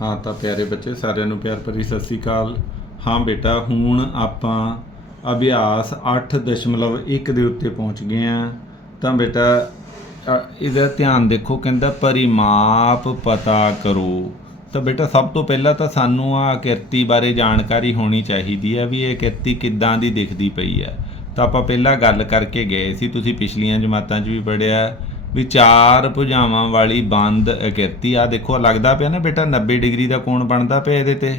ਹਾਂ ਤਾਂ ਪਿਆਰੇ ਬੱਚੇ, ਸਾਰਿਆਂ ਨੂੰ ਪਿਆਰ ਭਰੀ ਸਤਿ ਸ੍ਰੀ ਅਕਾਲ। ਹਾਂ ਬੇਟਾ, ਹੁਣ ਆਪਾਂ ਅਭਿਆਸ 8.1 ਦੇ ਉੱਤੇ ਪਹੁੰਚ ਗਏ ਆ ਤਾਂ ਬੇਟਾ ਇਹਦਾ ਧਿਆਨ ਦੇਖੋ, ਕਹਿੰਦਾ ਪਰਿਮਾਪ ਪਤਾ ਕਰੋ। ਤਾਂ ਬੇਟਾ, ਸਭ ਤੋਂ ਪਹਿਲਾਂ ਤਾਂ ਸਾਨੂੰ ਆ ਕਿਰਤੀ ਬਾਰੇ ਜਾਣਕਾਰੀ ਹੋਣੀ ਚਾਹੀਦੀ ਹੈ ਵੀ ਇਹ ਕਿਰਤੀ ਕਿੱਦਾਂ ਦੀ ਦਿਖਦੀ ਪਈ ਹੈ। ਤਾਂ ਆਪਾਂ ਪਹਿਲਾਂ ਗੱਲ ਕਰਕੇ ਗਏ ਸੀ, ਤੁਸੀਂ ਪਿਛਲੀਆਂ ਜਮਾਤਾਂ 'ਚ ਵੀ ਪੜਿਆ ਵੀ ਚਾਰ ਭੁਜਾਵਾਂ ਵਾਲੀ ਬੰਦ ਆਕਿਰਤੀ ਆ ਦੇਖੋ ਲੱਗਦਾ ਪਿਆ ਨਾ ਬੇਟਾ 90 ਡਿਗਰੀ ਦਾ ਕੋਣ ਬਣਦਾ ਪਿਆ ਇਹਦੇ ਤੇ।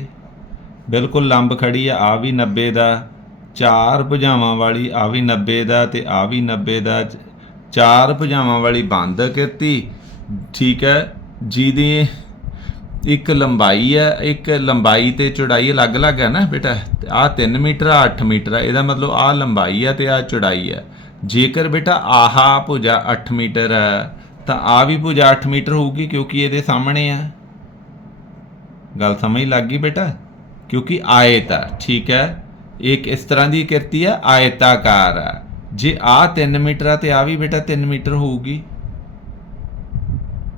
ਬਿਲਕੁਲ ਲੰਬ ਖੜੀ ਆ ਆ ਵੀ 90 ਦਾ। ਚਾਰ ਭੁਜਾਵਾਂ ਵਾਲੀ ਆ ਵੀ 90 ਦਾ ਤੇ ਆ ਵੀ 90 ਦਾ। ਚਾਰ ਭੁਜਾਵਾਂ ਵਾਲੀ ਬੰਦ ਆਕਿਰਤੀ ਠੀਕ ਹੈ, ਜਿਹਦੀ ਇੱਕ ਲੰਬਾਈ ਹੈ, ਇੱਕ ਲੰਬਾਈ ਤੇ ਚੌੜਾਈ ਅਲੱਗ-ਅਲੱਗ ਹੈ ਨਾ ਬੇਟਾ। ਆ 3 ਮੀਟਰ ਆ 8 ਮੀਟਰ ਆ, ਇਹਦਾ ਮਤਲਬ ਆ ਲੰਬਾਈ ਹੈ ਤੇ ਆ ਚੌੜਾਈ ਹੈ। ਜੇਕਰ ਬੇਟਾ ਆਹਾ ਭੁਜਾ 8 ਮੀਟਰ ਹੈ, ਤਾਂ ਆ ਵੀ ਭੁਜਾ 8 ਮੀਟਰ ਹੋਊਗੀ ਕਿਉਂਕਿ ਇਹਦੇ ਸਾਹਮਣੇ ਆ। ਗੱਲ ਸਮਝ ਲੱਗ ਗਈ ਬੇਟਾ? ਕਿਉਂਕਿ ਆਇਤ ਆ ਠੀਕ ਹੈ? ਇੱਕ ਇਸ ਤਰ੍ਹਾਂ ਦੀ ਕਿਰਤੀ ਹੈ, ਆਇਤਾਕਾਰ ਆ ਜੇ ਆ 3 ਮੀਟਰ ਆ ਤੇ ਆ ਵੀ ਬੇਟਾ 3 ਮੀਟਰ ਹੋਊਗੀ।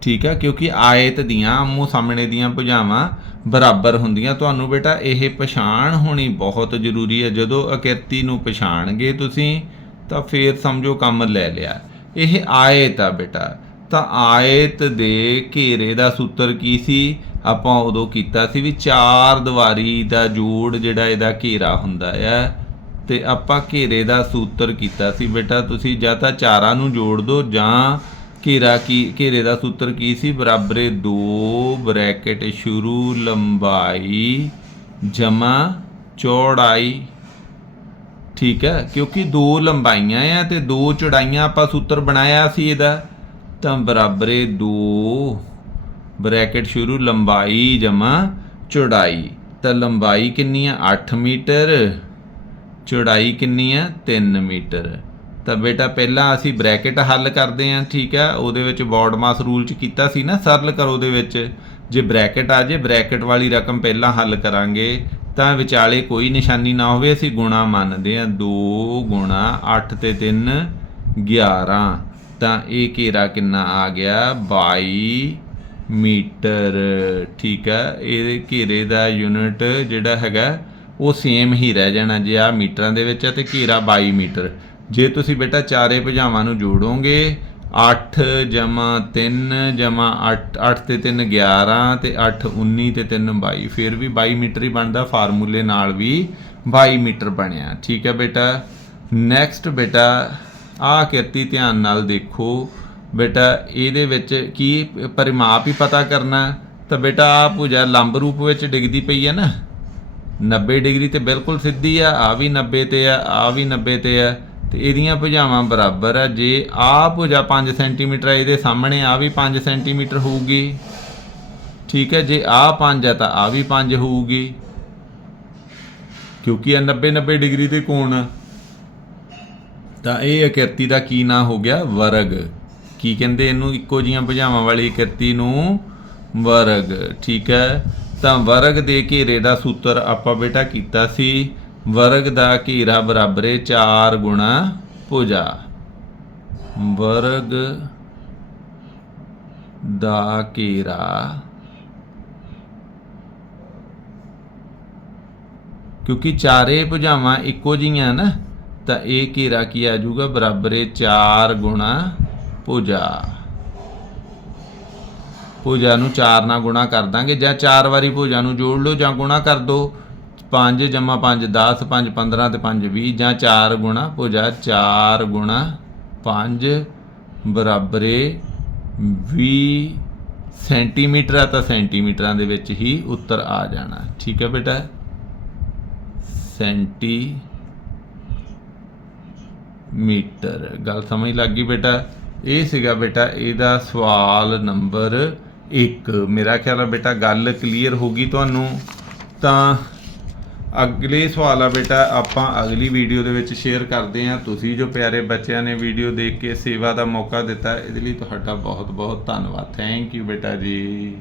ਠੀਕ ਹੈ? ਕਿਉਂਕਿ ਆਇਤ ਦੀਆਂ ਆਮੋ ਸਾਹਮਣੇ ਦੀਆਂ ਭੁਜਾਵਾਂ ਬਰਾਬਰ ਹੁੰਦੀਆਂ। ਤੁਹਾਨੂੰ ਬੇਟਾ ਇਹ ਪਛਾਣ ਹੋਣੀ ਬਹੁਤ ਜ਼ਰੂਰੀ ਹੈ। ਜਦੋਂ ਅਕਿਰਤੀ ਨੂੰ ਪਛਾਣਗੇ ਤੁਸੀਂ ਤਾਂ ਫੇਰ ਸਮਝੋ ਕੰਮ ਲੈ ਲਿਆ। ਇਹ ਆਇਤ ਆ ਬੇਟਾ। ਤਾਂ ਆਇਤ ਦੇ ਘੇਰੇ ਦਾ ਸੂਤਰ ਕੀ ਸੀ? ਆਪਾਂ ਉਦੋਂ ਕੀਤਾ ਸੀ ਵੀ ਚਾਰ ਦੀਵਾਰੀ ਦਾ ਜੋੜ ਜਿਹੜਾ ਇਹਦਾ ਘੇਰਾ ਹੁੰਦਾ ਆ, ਤੇ ਆਪਾਂ ਘੇਰੇ ਦਾ ਸੂਤਰ ਕੀਤਾ ਸੀ। ਬੇਟਾ, ਤੁਸੀਂ ਜਾਂ ਤਾਂ ਚਾਰਾਂ ਨੂੰ ਜੋੜ ਦਿਓ ਜਾਂ ਘੇਰਾ ਕੀ, ਘੇਰੇ ਦਾ ਸੂਤਰ ਕੀ ਸੀ? ਬਰਾਬਰੇ 2 ਬ੍ਰੈਕਟ ਸ਼ੁਰੂ, ਲੰਬਾਈ ਜਮਾ ਚੌੜਾਈ ਠੀਕ ਹੈ, ਕਿਉਂਕਿ ਦੋ ਲੰਬਾਈਆਂ ਆ ਤੇ ਦੋ ਚੌੜਾਈਆਂ ਆਪਾਂ ਸੂਤਰ ਬਣਾਇਆ ਸੀ ਇਹਦਾ। ਤਾਂ ਬਰਾਬਰੇ 2 ਬ੍ਰੈਕਟ ਸ਼ੁਰੂ, ਲੰਬਾਈ ਜਮਾ ਚੌੜਾਈ। ਤਾਂ ਲੰਬਾਈ ਕਿੰਨੀ ਆ? 8 ਮੀਟਰ, ਚੌੜਾਈ ਕਿੰਨੀ ਆ? 3 ਮੀਟਰ। ਤਾਂ ਬੇਟਾ ਪਹਿਲਾਂ ਅਸੀਂ ਬ੍ਰੈਕਟ ਹੱਲ ਕਰਦੇ ਆਂ ਠੀਕ ਆ ਉਹਦੇ ਵਿੱਚ ਬੌਡ ਮਾਸ ਰੂਲ ਚ ਕੀਤਾ ਸੀ ਨਾ, ਸਰਲ ਕਰੋ ਦੇ ਵਿੱਚ। ਜੇ ਬ੍ਰੈਕਟ ਆ ਜੇ, ਬ੍ਰੈਕਟ ਵਾਲੀ ਰਕਮ ਪਹਿਲਾਂ ਹੱਲ ਕਰਾਂਗੇ। ਤਾਂ ਵਿਚਾਲੇ ਕੋਈ ਨਿਸ਼ਾਨੀ ਨਾ ਹੋਵੇ, ਅਸੀਂ ਗੁਣਾ ਮੰਨਦੇ ਆਂ 2 ਗੁਣਾ 8 ਤੇ 3 11 ਤਾਂ ਇਹ ਘੇਰਾ ਕਿੰਨਾ ਆ ਗਿਆ? 22 ਮੀਟਰ। ਠੀਕ ਹੈ, ਇਹ ਘੇਰੇ ਦਾ ਯੂਨਿਟ ਜਿਹੜਾ ਹੈਗਾ, ਉਹ ਸੇਮ ਹੀ ਰਹਿ ਜਾਣਾ ਜੇ ਆ ਮੀਟਰਾਂ ਦੇ ਵਿੱਚ ਹੈ ਤੇ ਘੇਰਾ 22 ਮੀਟਰ। ਜੇ ਤੁਸੀਂ ਬੇਟਾ ਚਾਰੇ ਭੁਜਾਵਾਂ ਨੂੰ ਜੋੜੋਗੇ 8 ਜਮਾ 3 ਜਮਾ 8 8 ਤੇ 3 11 ਤੇ 8 19 ਤੇ 3 22 ਫਿਰ ਵੀ 22 ਮੀਟਰ ਹੀ ਬਣਦਾ, ਫਾਰਮੂਲੇ ਨਾਲ ਵੀ 22 ਮੀਟਰ ਬਣਿਆ। ਠੀਕ ਹੈ ਬੇਟਾ? ਨੈਕਸਟ ਬੇਟਾ, ਆਹ ਕਿਰਤੀ ਧਿਆਨ ਨਾਲ ਦੇਖੋ। ਬੇਟਾ, ਇਹਦੇ ਵਿੱਚ ਕੀ ਪਰਿਮਾਪ ਹੀ ਪਤਾ ਕਰਨਾ? ਤਾਂ ਬੇਟਾ ਆ ਭੁਜਾ ਲੰਬ ਰੂਪ ਵਿੱਚ ਡਿੱਗਦੀ ਪਈ ਹੈ ਨਾ। 90 ਡਿਗਰੀ ਤੇ ਬਿਲਕੁਲ ਸਿੱਧੀ ਆ ਆ ਵੀ 90 ਤੇ ਆ ਆ ਵੀ 90 ਤੇ ਆ। ਤੇ ਇਹਦੀਆਂ ਭੁਜਾਵਾਂ ਬਰਾਬਰ ਆ। ਜੇ ਆ ਭੁਜਾ 5 ਸੈਂਟੀਮੀਟਰ ਆ, ਇਹਦੇ ਸਾਹਮਣੇ ਆ ਵੀ 5 ਸੈਂਟੀਮੀਟਰ ਹੋਊਗੀ। ਠੀਕ ਹੈ, ਜੇ ਆ 5 ਹੈ ਤਾਂ ਆ ਵੀ 5 ਹੋਊਗੀ। ਕਿਉਂਕਿ ਇਹ 90 90 ਡਿਗਰੀ ਦੇ ਕੋਣ ਆ। ਤਾਂ ਇਹ ਆਕਿਰਤੀ ਦਾ ਕੀ ਨਾਂ ਹੋ ਗਿਆ? ਵਰਗ। ਕੀ ਕਹਿੰਦੇ ਇਹਨੂੰ? ਇੱਕੋ ਜੀਆਂ ਭੁਜਾਵਾਂ ਵਾਲੀ ਆਕਿਰਤੀ ਨੂੰ ਵਰਗ। ਠੀਕ ਹੈ, ਤਾਂ ਵਰਗ ਦੇ ਘੇਰੇ ਦਾ ਸੂਤਰ ਆਪਾਂ ਬੇਟਾ ਕੀਤਾ ਸੀ ਵਰਗ ਦਾ ਘੇਰਾ ਬਰਾਬਰੇ 4 ਗੁਣਾ ਭੁਜਾ। ਵਰਗ ਦਾ ਘੇਰਾ ਕਿਉਂਕਿ ਚਾਰੇ ਭੁਜਾਵਾਂ ਇੱਕੋ ਜੀਆਂ ਨਾ, ਤਾਂ ਇਹ ਘੇਰਾ ਕੀ ਆ ਜਾਊਗਾ? ਬਰਾਬਰੇ 4 ਗੁਣਾ ਭੁਜਾ। ਭੁਜਾ ਨੂੰ 4 ਨਾਲ ਗੁਣਾ ਕਰ ਦਾਂਗੇ ਜਾਂ 4 ਵਾਰੀ ਭੁਜਾ ਨੂੰ ਜੋੜ ਲਓ ਜਾਂ ਗੁਣਾ ਕਰ ਦਿਓ 5 ਜਮਾ 5 10 5 15 ਤੇ 5 20 ਜਾਂ 4 ਗੁਣਾ ਭੁਜਾ 4 ਗੁਣਾ 5 ਬਰਾਬਰੇ 20 ਸੈਂਟੀਮੀਟਰ ਆ ਤਾਂ ਸੈਂਟੀਮੀਟਰਾਂ ਦੇ ਵਿੱਚ ਹੀ ਉੱਤਰ ਆ ਜਾਣਾ। ਠੀਕ ਹੈ ਬੇਟਾ? ਸੈਂਟੀ ਮੀਟਰ ਗੱਲ ਸਮਝ ਲੱਗ ਗਈ ਬੇਟਾ? ਇਹ ਸੀਗਾ ਬੇਟਾ, ਇਹਦਾ ਸਵਾਲ ਨੰਬਰ 1 ਮੇਰਾ ਖਿਆਲ ਹੈ ਬੇਟਾ, ਗੱਲ ਕਲੀਅਰ ਹੋ ਗਈ ਤੁਹਾਨੂੰ, ਤਾਂ ਅਗਲੇ ਸਵਾਲ ਆ ਬੇਟਾ, ਆਪਾਂ ਅਗਲੀ ਵੀਡੀਓ ਦੇ ਵਿੱਚ ਸ਼ੇਅਰ ਕਰਦੇ ਹਾਂ। ਤੁਸੀਂ ਜੋ ਪਿਆਰੇ ਬੱਚਿਆਂ ਨੇ ਵੀਡੀਓ ਦੇਖ ਕੇ ਸੇਵਾ ਦਾ ਮੌਕਾ ਦਿੱਤਾ, ਇਹਦੇ ਲਈ ਤੁਹਾਡਾ ਬਹੁਤ ਬਹੁਤ ਧੰਨਵਾਦ। ਥੈਂਕ ਯੂ ਬੇਟਾ ਜੀ।